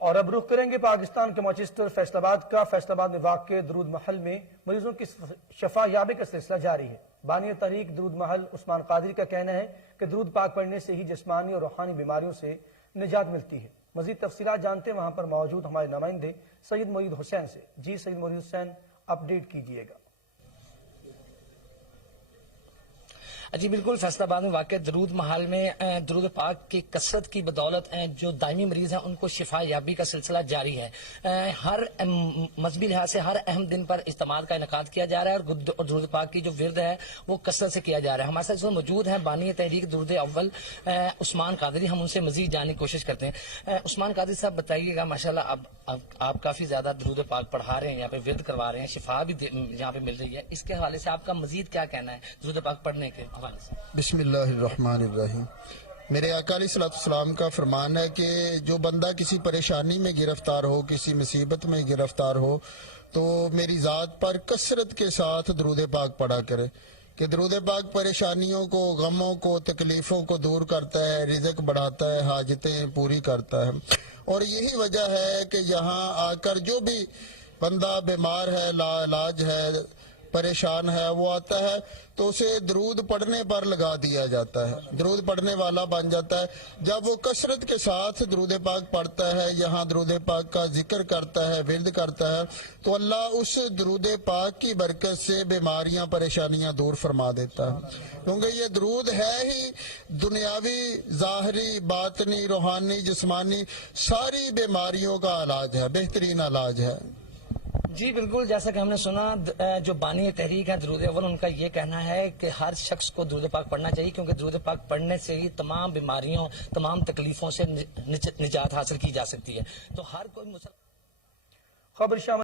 اور اب رخ کریں گے پاکستان کے مانچسٹر فیصل آباد کا۔ فیصل آباد میں واقع درود محل میں مریضوں کی شفا یابی کا سلسلہ جاری ہے۔ بانی تحریک درود محل عثمان قادری کا کہنا ہے کہ درود پاک پڑھنے سے ہی جسمانی اور روحانی بیماریوں سے نجات ملتی ہے۔ مزید تفصیلات جانتے ہیں وہاں پر موجود ہمارے نمائندے سید مرید حسین سے۔ جی سید مرید حسین، اپڈیٹ کیجئے گا۔ جی بالکل، فیصل آباد میں واقع درود محل میں درود پاک کی کثرت کی بدولت جو دائمی مریض ہیں ان کو شفا یابی کا سلسلہ جاری ہے۔ ہر مذہبی لحاظ سے ہر اہم دن پر اجتماع کا انعقاد کیا جا رہا ہے اور درود پاک کی جو ورد ہے وہ کثرت سے کیا جا رہا ہے۔ ہمارے ساتھ موجود ہیں بانی تحریک درود اول عثمان قادری، ہم ان سے مزید جاننے کی کوشش کرتے ہیں۔ عثمان قادری صاحب بتائیے گا، ماشاءاللہ اب آپ کافی زیادہ درود پاک پڑھا رہے ہیں، یہاں پہ ورد کروا رہے ہیں، شفا بھی یہاں پہ مل رہی ہے، اس کے حوالے سے آپ کا مزید کیا کہنا ہے درود پاک پڑھنے کے حوالے سے؟ بسم اللہ الرحمن الرحیم۔ میرے آقا علیہ السلام کا فرمان ہے کہ جو بندہ کسی پریشانی میں گرفتار ہو، کسی مصیبت میں گرفتار ہو، تو میری ذات پر کثرت کے ساتھ درود پاک پڑھا کرے، کہ درود پاک پریشانیوں کو، غموں کو، تکلیفوں کو دور کرتا ہے، رزق بڑھاتا ہے، حاجتیں پوری کرتا ہے۔ اور یہی وجہ ہے کہ یہاں آ کر جو بھی بندہ بیمار ہے، لا علاج ہے، پریشان ہے، وہ آتا ہے تو اسے درود پڑھنے پر لگا دیا جاتا ہے، درود پڑھنے والا بن جاتا ہے۔ جب وہ کثرت کے ساتھ درود پاک پڑھتا ہے، یہاں درود پاک کا ذکر کرتا ہے، ورد کرتا ہے، تو اللہ اس درود پاک کی برکت سے بیماریاں، پریشانیاں دور فرما دیتا ہے، کیونکہ یہ درود ہے ہی دنیاوی، ظاہری، باطنی، روحانی، جسمانی ساری بیماریوں کا علاج ہے، بہترین علاج ہے۔ جی بالکل، جیسا کہ ہم نے سنا جو بانی تحریک ہے درود اول، ان کا یہ کہنا ہے کہ ہر شخص کو درود پاک پڑھنا چاہیے، کیونکہ درود پاک پڑھنے سے ہی تمام بیماریوں، تمام تکلیفوں سے نجات حاصل کی جا سکتی ہے۔ تو ہر کوئی خبر شامل